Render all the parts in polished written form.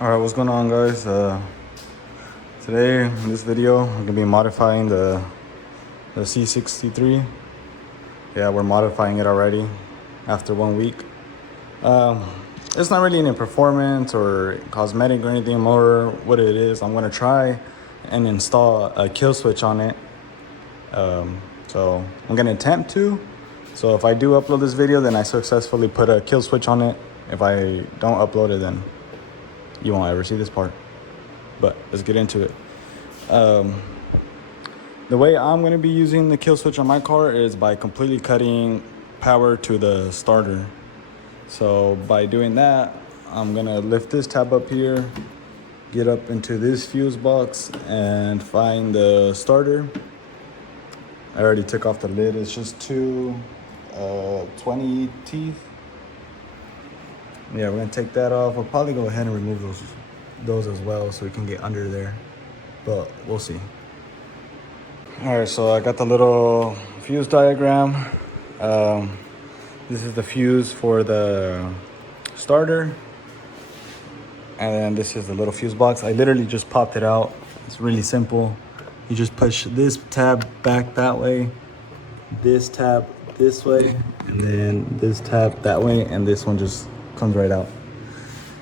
Alright, what's going on, guys? Today in this video I'm gonna be modifying the C63. Yeah, we're modifying it already after 1 week. It's not really any performance or cosmetic or anything, more what it is. I'm gonna try and install a kill switch on it. So I'm gonna attempt to. So if I do upload this video, then I successfully put a kill switch on it. If I don't upload it, then you won't ever see this part. But let's get into it. The way I'm going to be using the kill switch on my car is by completely cutting power to the starter. So by doing that, I'm going to lift this tab up here, get up into this fuse box and find the starter. I already took off the lid. It's just two 20 teeth. Yeah, we're gonna take that off. We'll probably go ahead and remove those as well so we can get under there, but we'll see. All right, so I got the little fuse diagram. This is the fuse for the starter, and then this is the little fuse box. I literally just popped it out. It's really simple. You just push this tab back that way, this tab this way, and then this tab that way, and this one just comes right out.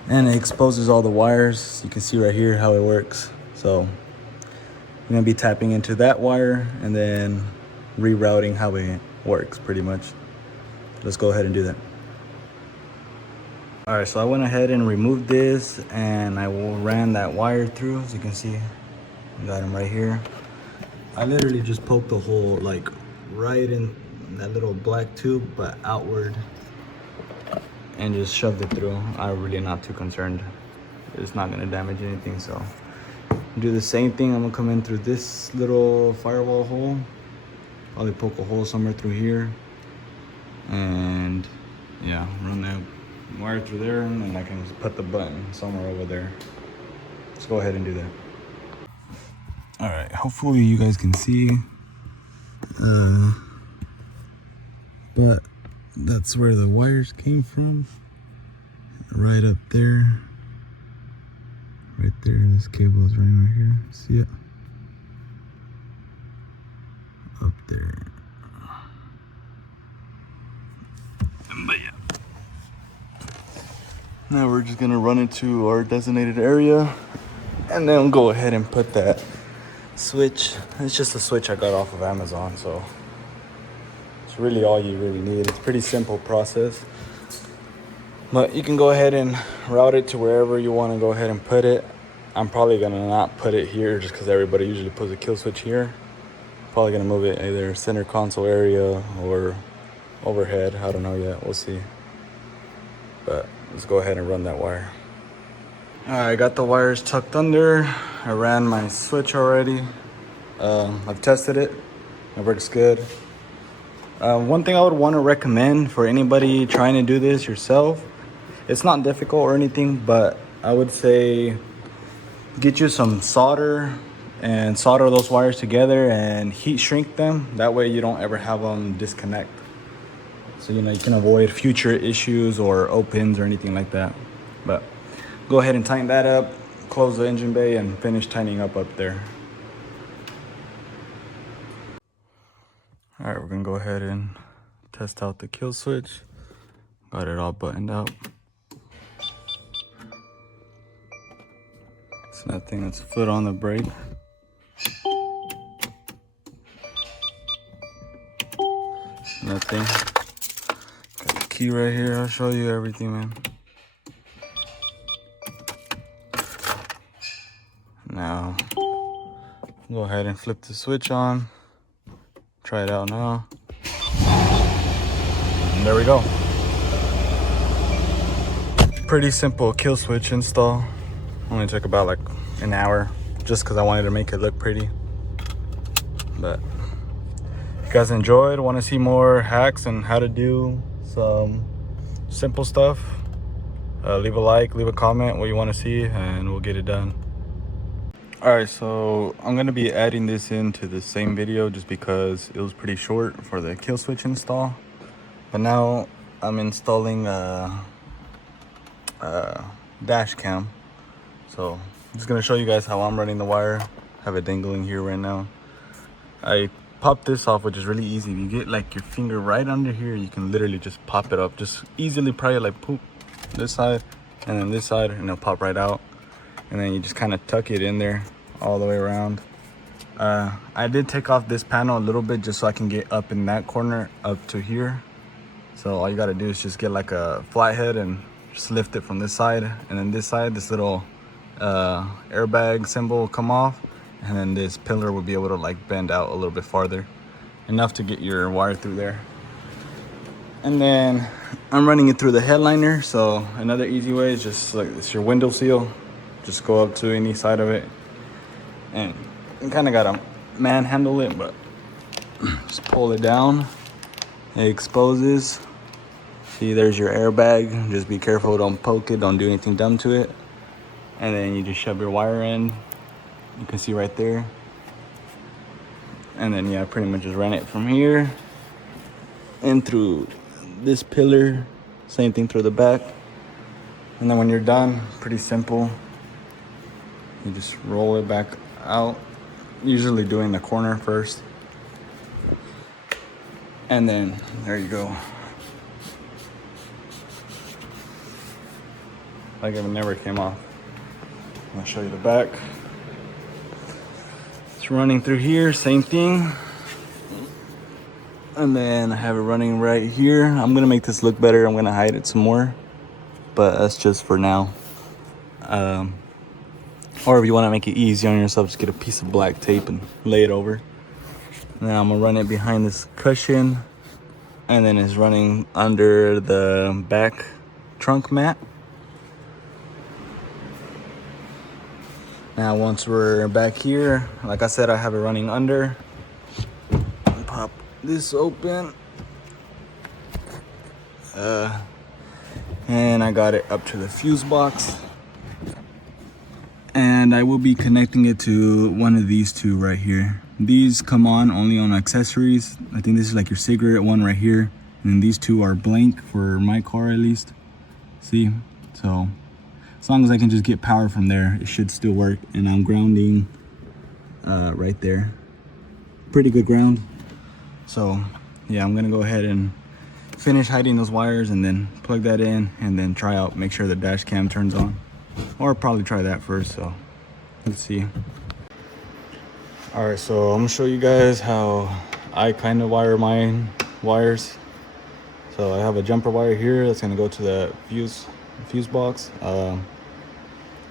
And it exposes all the wires. You can see right here how it works. So I'm gonna be tapping into that wire and then rerouting how it works pretty much. Let's go ahead and do that. All right, so I went ahead and removed this and I ran that wire through. As you can see, I got them right here. I literally just poked the hole like right in that little black tube, but outward, and just shoved it through. I'm really not too concerned. It's not gonna damage anything, so do the same thing. I'm gonna come in through this little firewall hole, probably poke a hole somewhere through here, and yeah, run that wire through there, and then I can just put the button somewhere over there. Let's go ahead and do that. All right, hopefully you guys can see, but that's where the wires came from, right up there. Right there, this cable is running right here. See it? Up there. But yeah. Now we're just gonna run into our designated area and then go ahead and put that switch. It's just a switch I got off of Amazon, so it's really all you really need. It's a pretty simple process. But you can go ahead and route it to wherever you want to go ahead and put it. I'm probably going to not put it here just because everybody usually puts a kill switch here. Probably going to move it either center console area or overhead. I don't know yet. We'll see. But let's go ahead and run that wire. All right, I got the wires tucked under. I ran my switch already. I've tested it. It works good. One thing I would want to recommend for anybody trying to do this yourself, it's not difficult or anything, but I would say get you some solder and solder those wires together and heat shrink them. That way you don't ever have them disconnect. So, you can avoid future issues or opens or anything like that. But go ahead and tighten that up, close the engine bay, and finish tightening up there. All right, we're gonna go ahead and test out the kill switch. Got it all buttoned out. It's nothing, it's foot on the brake. Nothing. Got the key right here, I'll show you everything, man. Now, go ahead and flip the switch on. Try it out now. And there we go. Pretty simple kill switch install. Only took about like an hour just because I wanted to make it look pretty. But if you guys enjoyed, want to see more hacks and how to do some simple stuff, leave a like, leave a comment what you want to see, and we'll get it done. All right, so I'm gonna be adding this into the same video just because it was pretty short for the kill switch install. But now I'm installing a dash cam. So I'm just gonna show you guys how I'm running the wire. Have it dangling here right now. I pop this off, which is really easy. You get like your finger right under here, you can literally just pop it up, just easily pry it like poop, this side and then this side, and it'll pop right out. And then you just kind of tuck it in there all the way around. I did take off this panel a little bit just so I can get up in that corner up to here. So all you gotta do is just get like a flathead and just lift it from this side, and then this side, this little airbag symbol will come off, and then this pillar will be able to like bend out a little bit farther, enough to get your wire through there. And then I'm running it through the headliner. So another easy way is just like, it's your window seal, just go up to any side of it, and you kind of gotta manhandle it, but just pull it down. It exposes. See, there's your airbag. Just be careful, don't poke it, don't do anything dumb to it. And then you just shove your wire in. You can see right there. And then yeah, pretty much just run it from here and through this pillar. Same thing through the back. And then when you're done, pretty simple. You just roll it back out. Usually doing the corner first. And then there you go. Like it never came off. I'll show you the back. It's running through here, same thing. And then I have it running right here. I'm gonna make this look better. I'm gonna hide it some more, but that's just for now. Or if you wanna make it easy on yourself, just get a piece of black tape and lay it over. And then I'm gonna run it behind this cushion, and then it's running under the back trunk mat. Now once we're back here, like I said, I have it running under. Pop this open. And I got it up to the fuse box. And I will be connecting it to one of these two right here. These come on only on accessories. I think this is like your cigarette one right here. And then these two are blank for my car at least. See? So as long as I can just get power from there, it should still work. And I'm grounding right there. Pretty good ground. So yeah, I'm gonna go ahead and finish hiding those wires and then plug that in and then try out, make sure the dash cam turns on. Or probably try that first, so let's see. All right, so I'm gonna show you guys how I kind of wire my wires. So I have a jumper wire here that's gonna go to the fuse box.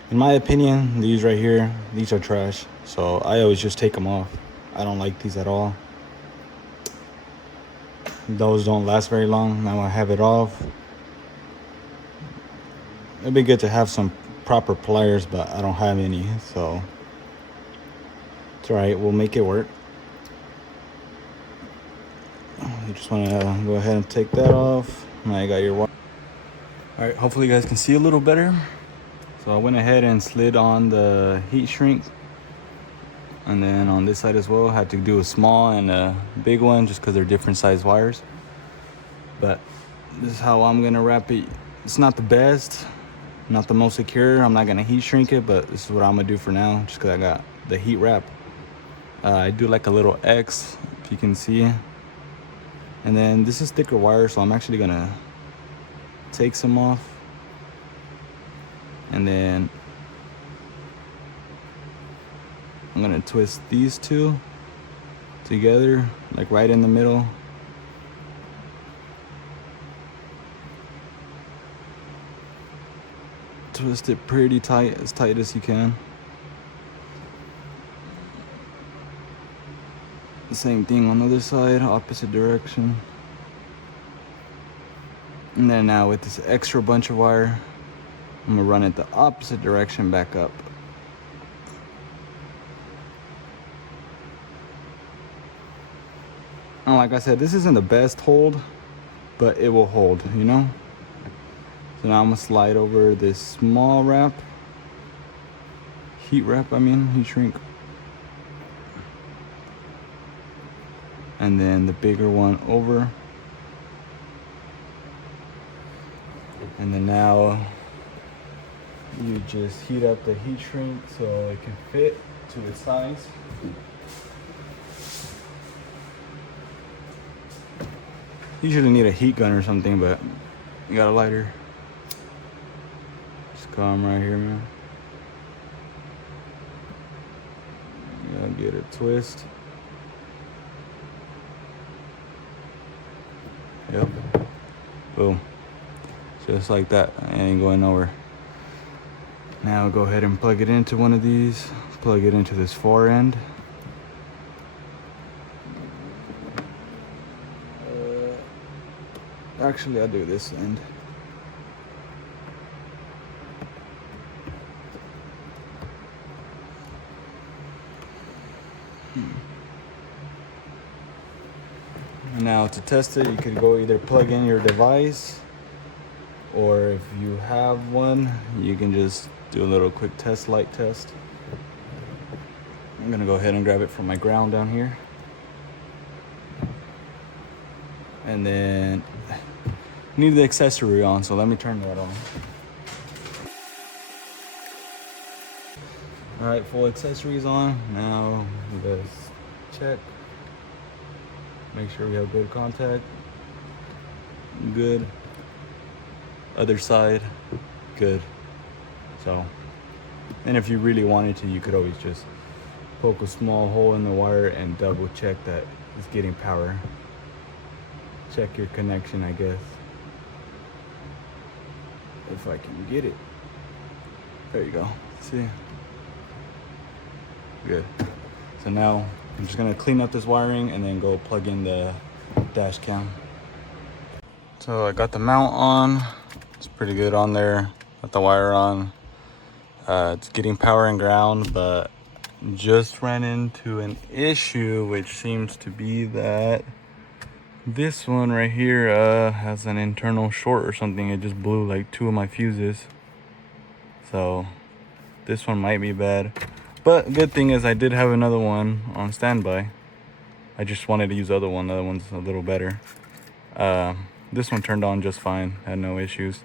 In my opinion, these right here, these are trash. So I always just take them off. I don't like these at all. Those don't last very long. Now I have it off. It'd be good to have some proper pliers, but I don't have any, so it's all right. We'll make it work. You just want to go ahead and take that off. Now you got your wire. All right, hopefully you guys can see a little better. So I went ahead and slid on the heat shrink, and then on this side as well, had to do a small and a big one just because they're different size wires. But this is how I'm gonna wrap it. It's not the best, not the most secure. I'm not gonna heat shrink it, but this is what I'm gonna do for now, just because I got the heat wrap. I do like a little X, if you can see. And then this is thicker wire, so I'm actually gonna take some off. And then I'm gonna twist these two together, like right in the middle. Twist it pretty tight, as tight as you can. The same thing on the other side, opposite direction. And then now with this extra bunch of wire, I'm gonna run it the opposite direction back up. And like I said, this isn't the best hold, but it will hold, you know? So now I'm gonna slide over this small wrap, heat shrink. And then the bigger one over. And then now you just heat up the heat shrink so it can fit to its size. You shouldn't need a heat gun or something, but you got a lighter. Just come right here, man. You gotta get a twist. Yep. Boom. Just like that. It ain't going nowhere. Now go ahead and plug it into one of these. Plug it into this far end. Actually, I'll do this end. Now to test it, you could go either plug in your device, or if you have one, you can just do a little quick test, light test. I'm gonna go ahead and grab it from my ground down here. And then need the accessory on, so let me turn that on. All right, full accessories on. Now let's check. Make sure we have good contact. Good. Other side, good. So, and if you really wanted to, you could always just poke a small hole in the wire and double check that it's getting power. Check your connection, I guess. If I can get it. There you go. See? Good. So now I'm just gonna clean up this wiring and then go plug in the dash cam. So I got the mount on. It's pretty good on there. Got the wire on. It's getting power and ground, but just ran into an issue, which seems to be that this one right here has an internal short or something. It just blew like 2 of my fuses. So this one might be bad. But good thing is I did have another one on standby. I just wanted to use the other one. The other one's a little better. This one turned on just fine. Had no issues.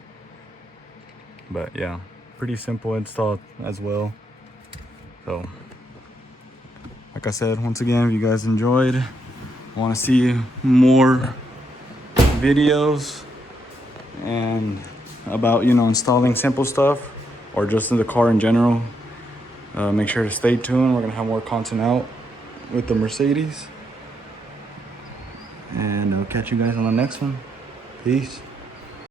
But yeah, pretty simple install as well. So, like I said, once again, if you guys enjoyed, want to see more videos and about, you know, installing simple stuff or just in the car in general, make sure to stay tuned. We're gonna have more content out with the Mercedes, and I'll catch you guys on the next one. Peace.